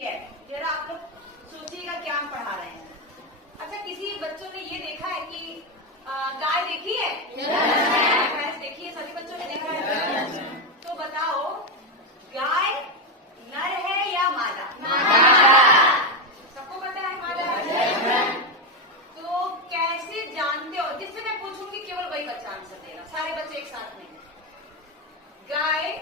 जरा आप लोग सोचिएगा क्या हम पढ़ा रहे हैं। अच्छा, किसी बच्चों ने ये देखा है कि गाय देखी है? भैंस देखी है? सभी बच्चों ने देखा है? तो बताओ, गाय नर है या मादा? सबको पता है मादा है। तो कैसे जानते हो? जिससे मैं पूछूंगी केवल वही बच्चा आंसर देगा, सारे बच्चे एक साथ नहीं। गाय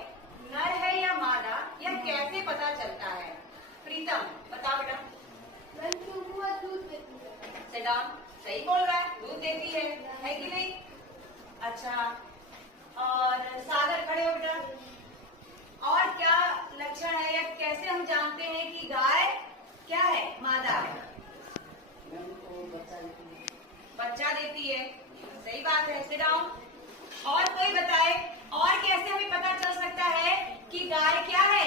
नर है या मादा, या कैसे पता चलता है? प्रीतम बता बेटा। दूध देती है। सिद्धांत सही बोल रहा है, दूध देती है कि नहीं? अच्छा, और सागर खड़े हो बेटा। और क्या लक्षण है या कैसे हम जानते हैं कि गाय क्या है, मादा है? बच्चा देती है, सही बात है। सिद्धांत और कोई बताए, और कैसे हमें पता चल सकता है कि गाय क्या है,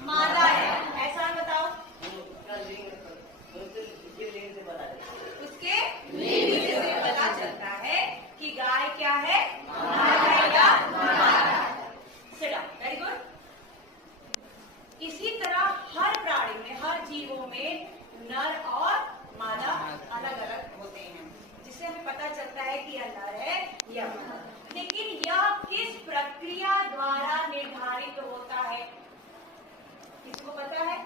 मादा है? ऐसा बताओ। उसके लिंग से पता चलता है कि गाय क्या है, मादा है या मादा है। Very good. इसी तरह हर प्राणी में, हर जीवों में नर और मादा अलग अलग होते हैं, जिससे हमें पता चलता है कि यह नर है या मादा। लेकिन यह किस प्रक्रिया द्वारा निर्धारित होता है? किसको पता है?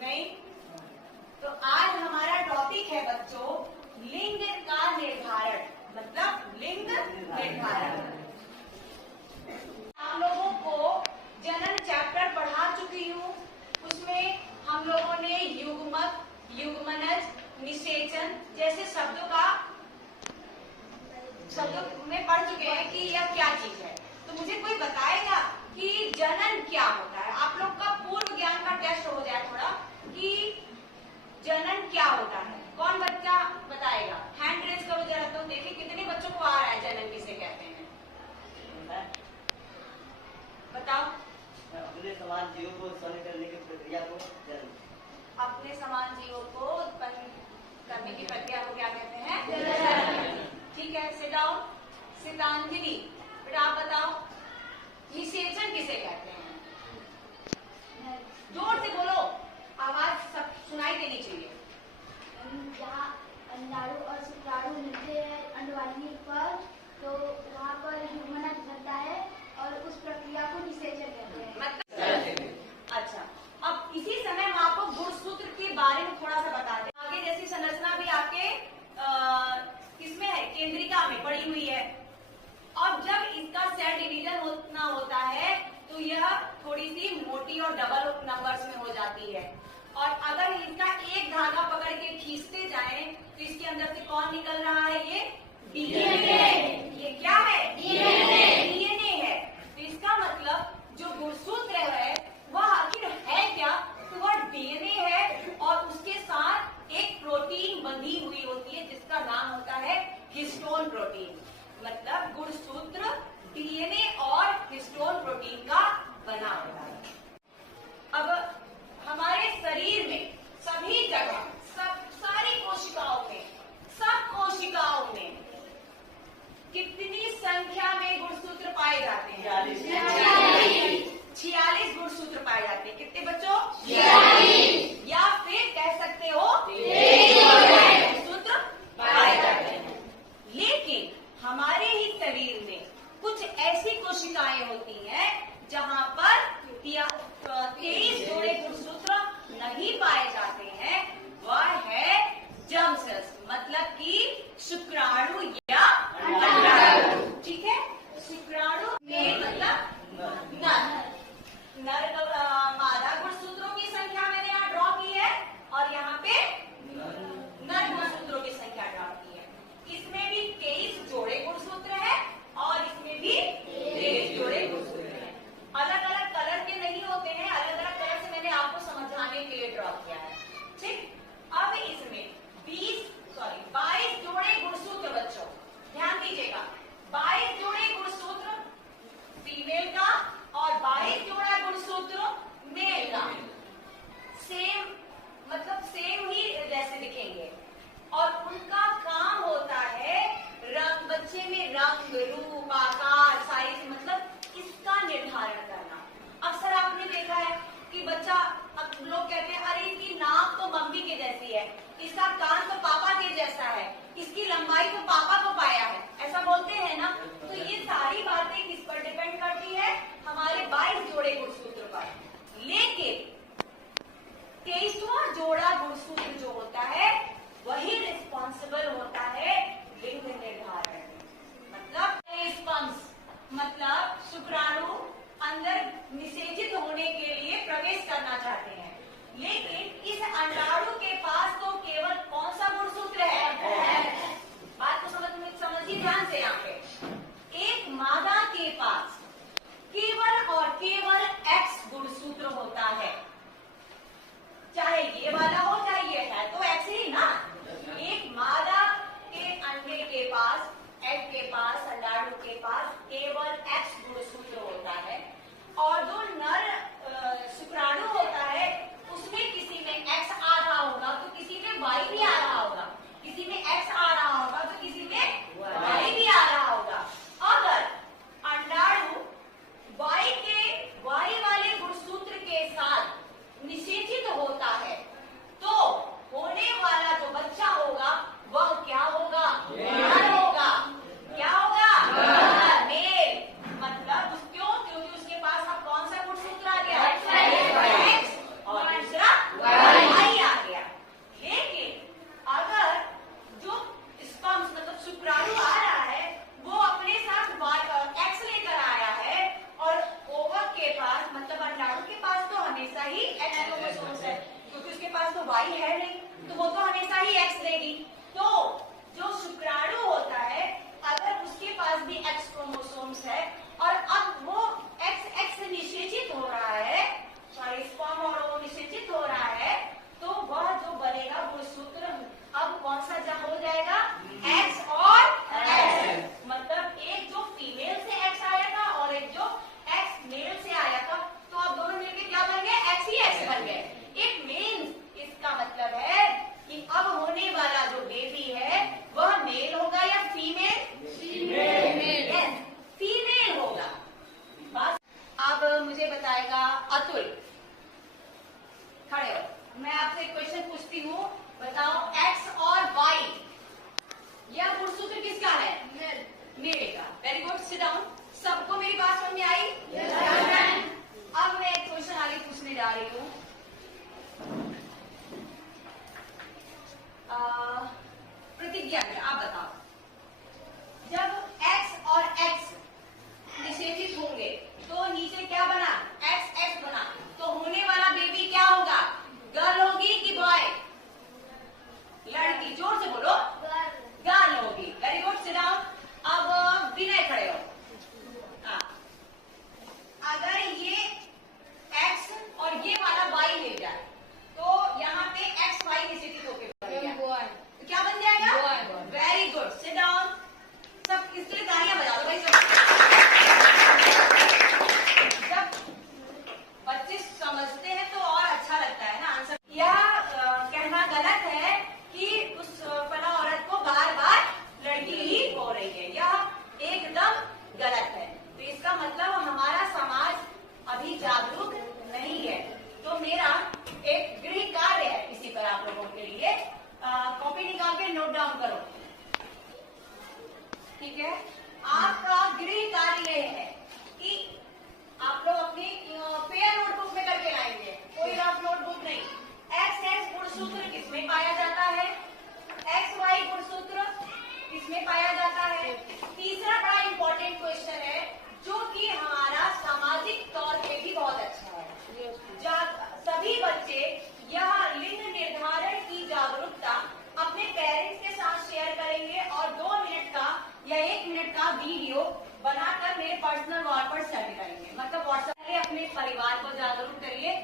नहीं? तो आज हमारा टॉपिक है बच्चों, लिंग का निर्धारण, मतलब लिंग निर्धारण। हम लोगों को जनन चैप्टर पढ़ा चुकी हूँ, उसमें हम लोगों ने युग्मक, युग्मनज, निषेचन जैसे शब्दों में पढ़ चुके हैं कि यह क्या चीज है। तो मुझे कोई बताएगा कि जनन क्या होता है? आप लोग का पूर्व ज्ञान का टेस्ट हो जाए थोड़ा कि जनन क्या होता है। कौन बच्चा बताएगा? हैंड रेज करो जरा, तो देखिए कितने बच्चों को आ रहा है जनन किसे कहते हैं। बताओ। अपने समान जीवों को उत्पन्न करने की प्रक्रिया को जनन। अपने समान जीवों को उत्पन्न करने की प्रक्रिया को क्या कहते हैं? ठीक है, सिट डाउन। सितांजलि बेटा आप बताओ, निषेचन किसे कहते हैं? जोर से बोलो, आवाज सब सुनाई देनी चाहिए। जहाँ अंडाणु और शुक्राणु मिलते हैं अंडवाहिनी पर, तो वहाँ पर युग्मनज बनता है और उस प्रक्रिया को निषेचन कहते हैं। मतलब अच्छा, अब इसी समय हम आपको गुणसूत्र के बारे में थोड़ा सा बता दें। आगे जैसी संरचना भी आपके किसमें है, केंद्रिका में पड़ी हुई है। अब जब इसका सेल डिवीजन होता है तो यह थोड़ी सी मोटी और डबल नंबर्स में हो जाती है। और अगर इसका एक धागा पकड़ के खींचते जाएं तो इसके अंदर से कौन निकल रहा है? ये डीएनए। ये क्या है? डीएनए है। तो इसका मतलब जो गुणसूत्र है वह आखिर है क्या? तो वह डीएनए है और उसके साथ एक प्रोटीन बंधी हुई होती है जिसका नाम होता है हिस्टोन प्रोटीन। मतलब गुणसूत्र डीएनए और हिस्टोन प्रोटीन का बना होता है। अब हमारे शरीर में सभी जगह, सारी कोशिकाओं में, सब कोशिकाओं में कितनी संख्या में गुणसूत्र पाए जाते हैं? 46 गुणसूत्र पाए जाते हैं। कितने बच्चों? 46। या फिर कह सकते हो गुणसूत्र पाए जाते हैं। लेकिन हमारे ही शरीर में कुछ ऐसी कोशिकाएं होती हैं जहां पर 23 जोड़े गुणसूत्र नहीं पाए जाते हैं। वह है जर्म सेल्स, मतलब कि शुक्राणु या अंडाणु। ठीक है, शुक्राणु में मतलब नर मादा गुणसूत्रों की संख्या मैंने यहाँ ड्रॉ की है और यहाँ पे नर गुणसूत्रों की संख्या ड्रॉ की है। इसमें भी 23 जोड़े गुणसूत्र है और इसमें भी 23 जोड़े गुणसूत्र है। अलग अलग कलर के नहीं होते हैं, अलग अलग कलर से मैंने आपको समझाने के लिए ड्रॉ किया है। ठीक, अब इसमें 22 जोड़े गुणसूत्र बच्चों ध्यान दीजिएगा। 22 जोड़े गुणसूत्र फीमेल का और 22 जोड़ा गुणसूत्र मेल का। सेम, मतलब सेम ही जैसे दिखेंगे और उनका काम होता है रंग, बच्चे में रंग, रूप, आकार, साइज, मतलब इसका निर्धारण करना। अक्सर आपने देखा है कि बच्चा इसका कान तो पापा के जैसा है, इसकी लंबाई तो पापा को पाया है, ऐसा बोलते हैं ना। तो ये सारी बातें किस पर डिपेंड करती है? हमारे 22 जोड़े गुणसूत्र पर। लेकिन 23वां जोड़ा गुणसूत्र जो होता है वही रिस्पॉन्सिबल होता है लिंग निर्धारण। मतलब शुक्राणु अंदर निषेचित होने के लिए प्रवेश करना चाहते हैं, लेकिन इस अंडाणु के पास तो केवल कौन सा गुणसूत्र है? बात को समझिए ध्यान से। यहाँ पे एक मादा के पास केवल और केवल X गुणसूत्र होता है, चाहे ये वाला हो चाहे ये है, तो X ही ना। एक मादा के अंडे के पास, एग के पास, अंडाणु के पास केवल X गुणसूत्र होता है, और जो नर शुक्राणु होता है उसमें किसी में X आ रहा होगा तो किसी में Y भी आ रहा होगा, किसी में X आ रहा होगा तो किसी में Y भी आ रहा होगा। अगर अंडाणु Y वाले गुणसूत्र के साथ निषेचित होता है तो होने वाला जो बच्चा होगा वह क्या होगा? नर होगा। क्या होगा? मेल। मतलब क्यों? क्योंकि उसके पास अब कौन सा गुणसूत्र आ गया? X और दूसरा Y आ गया। लेकिन अगर जो स्पर्म्स मतलब शुक्राणु आ रहा है वो अपने साथ X लेकर आया है, और ओवम के पास मतलब अंडाणु के पास तो हमेशा ही X क्रोमोसोम्स है, क्योंकि उसके पास तो Y है नहीं, तो वो तो हमेशा ही X देगी। तो जो शुक्राणु होता है अगर उसके पास भी X क्रोमोसोम्स है और अब वो X निषेचित हो रहा है, सॉरी स्पर्म और वो निषेचित हो रहा है, तो वह जो बनेगा गुणसूत्र अब कौन सा हो जाएगा? X और X। मतलब एक जो फीमेल से X आया था और एक जो X मेल से आया था, तो अब दोनों मिलकर क्या बन गए? X ही X बन गए। इट मीन्स इसका मतलब है कि अब होने वाला जो बेबी है वह मेल होगा या फीमेल? फीमेल। फीमेल होगा। बस अब मुझे बताएगा अतुल। खड़े हो, मैं आपसे एक क्वेश्चन पूछती हूँ, बताओ X और Y यह गुणसूत्र किसका है? मेल का। Very good, sit down. सबको मेरी बात समझ में आई? अब मैं एक क्वेश्चन आगे पूछने जा रही हूँ। प्रतिज्ञा में आप बताओ, जब X और X निषेचित होंगे तो नीचे क्या बना? XX बना, तो होने वाला बेबी क्या होगा? गर्ल होगी कि बॉय? लड़की। जोर से बोलो। गर्ल होगी। Very good, sit down. अब विनय खड़े हो। अगर ये X और ये वाला Y मिल जाए तो यहाँ पे XY निषेचित होके तो क्या बन जाएगा? Very good, sit down. सब इसके लिए तालियां बजा दो भाई सब। जब बच्चे समझते हैं तो और अच्छा लगता है ना आंसर। यह कहना गलत है कि उस फला औरत को बार बार लड़की ही हो रही है, यह एकदम गलत है। तो इसका मतलब हमारा समाज अभी जागरूक नहीं है। तो मेरा एक गृह कार्य है इसी पर आप लोगों के लिए, कॉपी निकाल के नोट डाउन करो, ठीक है? आपका गृह कार्य यह है कि आप लोग अपनी पेयर नोटबुक में करके लाएंगे, कोई रफ नोटबुक नहीं। XX गुणसूत्र किसमें पाया जाता है? XY गुणसूत्र किसमें पाया जाता है? तीसरा बड़ा इंपॉर्टेंट क्वेश्चन है जो कि हमारा सामाजिक तौर पे भी बहुत अच्छा है। सभी बच्चे यह लिंग निर्धारण की जागरूकता अपने पेरेंट्स के साथ शेयर करेंगे और 2 मिनट का या 1 मिनट का वीडियो बनाकर मेरे पर्सनल वॉल पर शेयर करेंगे। मतलब व्हाट्सएप में अपने परिवार को जागरूक करिए,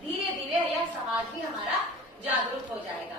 धीरे धीरे यह समाज भी हमारा जागरूक हो जाएगा।